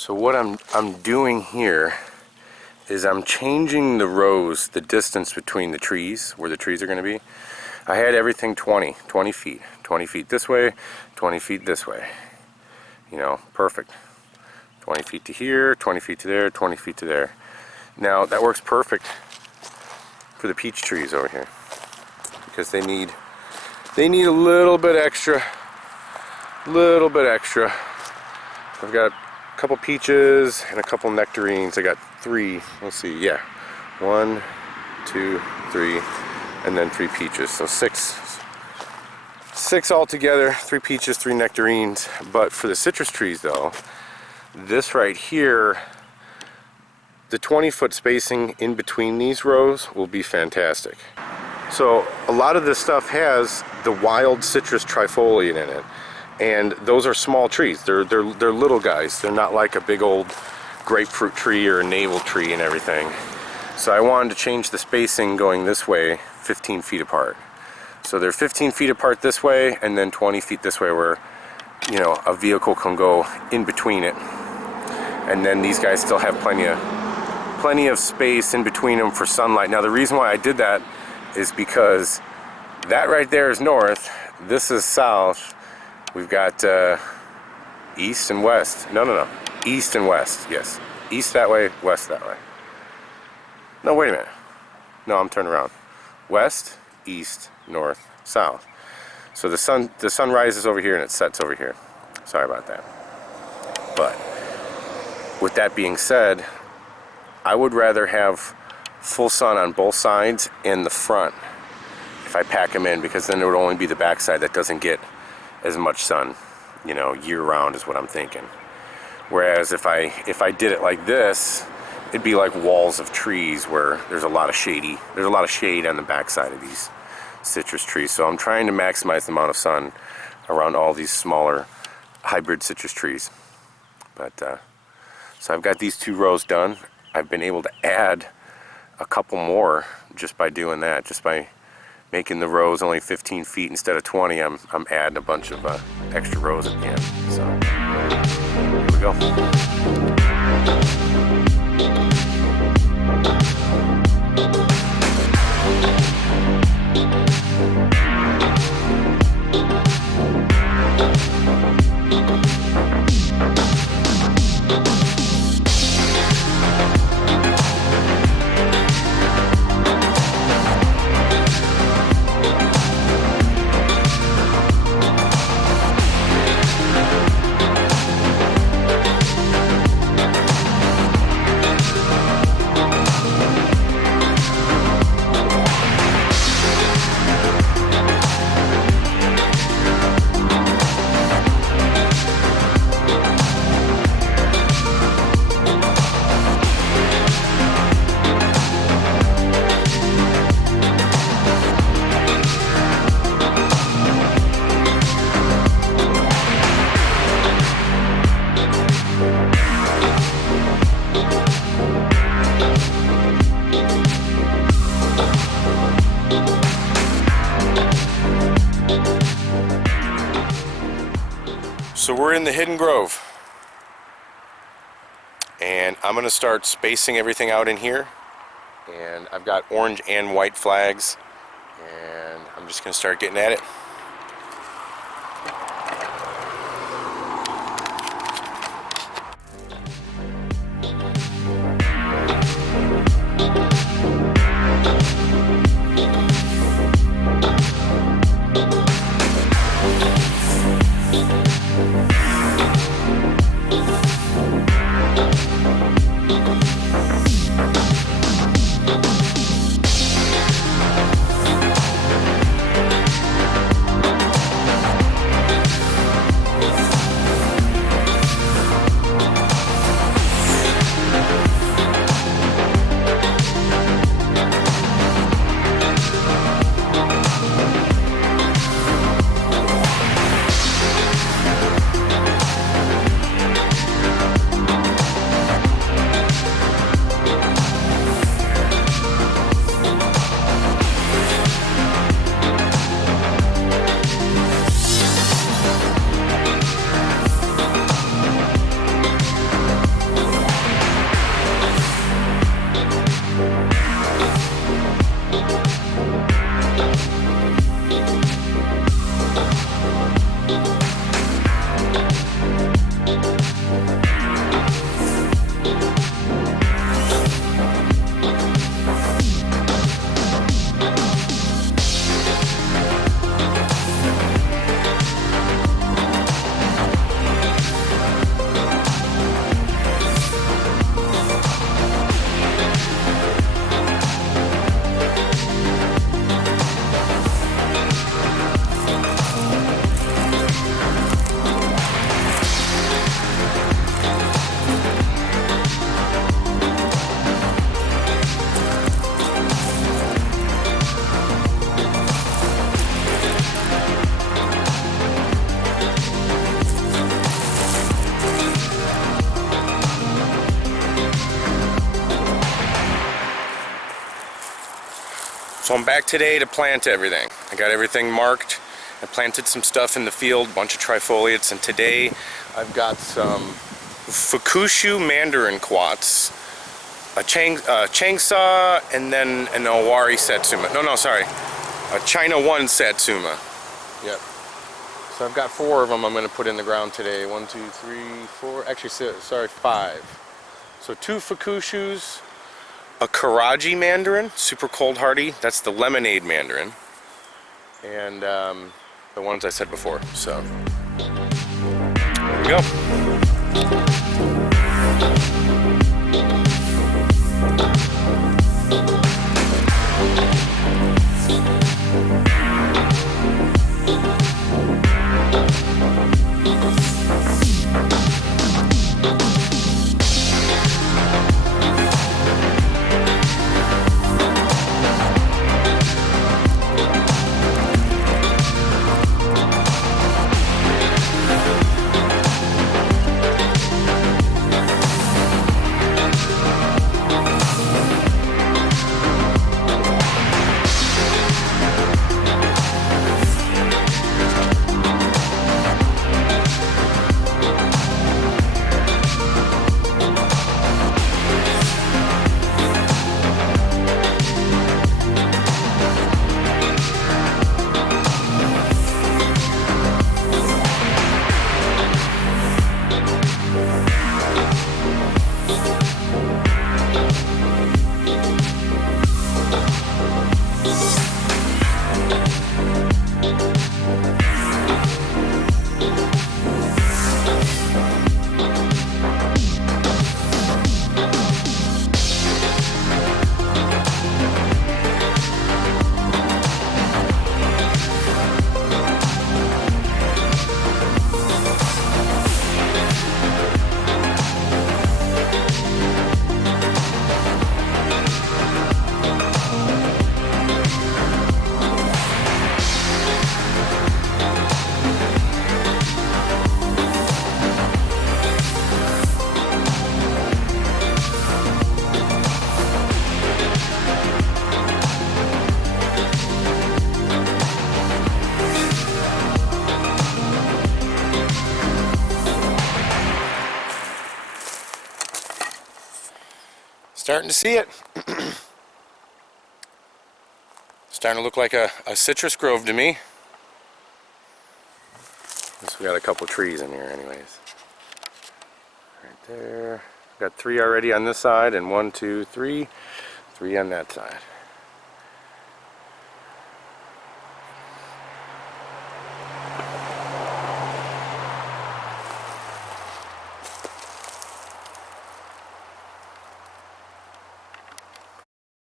So what I'm doing here is I'm changing the rows, the distance between the trees, where the trees are going to be. I had everything 20 feet. 20 feet this way, 20 feet this way. You know, perfect. 20 feet to here, 20 feet to there, 20 feet to there. Now that works perfect for the peach trees over here, because they need a little bit extra. I've got a couple peaches and a couple nectarines. I got 3. Let's see, yeah, 1, 2, 3, and then 3 peaches. So six altogether. 3 peaches, 3 nectarines. But for the citrus trees, though, this right here, the 20-foot spacing in between these rows will be fantastic. So a lot of this stuff has the wild citrus trifoliate in it, and those are small trees. They're little guys. They're not like a big old grapefruit tree or a navel tree and everything. So I wanted to change the spacing going this way 15 feet apart. So they're 15 feet apart this way, and then 20 feet this way, where, you know, a vehicle can go in between it. And then these guys still have plenty of space in between them for sunlight. Now the reason why I did that is because that right there is north, this is south. We've got east and west. No. East and west, yes. East that way, west that way. No, wait a minute. No, I'm turned around. West, east, north, south. So the sun rises over here and it sets over here. Sorry about that. But with that being said, I would rather have full sun on both sides and the front if I pack them in, because then it would only be the back side that doesn't get as much sun, you know, year round is what I'm thinking. Whereas if I did it like this, it'd be like walls of trees where there's a lot of shade on the back side of these citrus trees. So I'm trying to maximize the amount of sun around all these smaller hybrid citrus trees. But so I've got these 2 rows done. I've been able to add a couple more just by doing that, just by making the rows only 15 feet instead of 20. I'm adding a bunch of extra rows at the end. So here we go. So we're in the hidden grove, and I'm going to start spacing everything out in here, and I've got orange and white flags, and I'm just going to start getting at it. So I'm back today to plant everything. I got everything marked. I planted some stuff in the field, a bunch of trifoliates, and today I've got some Fukushu mandarin quats, a Changsha, and then an Owari Satsuma. No, sorry. A China 1 Satsuma. Yep. So I've got 4 of them I'm going to put in the ground today. 1, 2, 3, 4. Actually, sorry, 5. So 2 Fukushus, a Karaji mandarin, super cold hardy. That's the lemonade mandarin. And the ones I said before. So there we go. Starting to see it. Starting to look like a citrus grove to me. We got a couple trees in here anyways. Right there. Got 3 already on this side and 1, 2, 3. 3 on that side.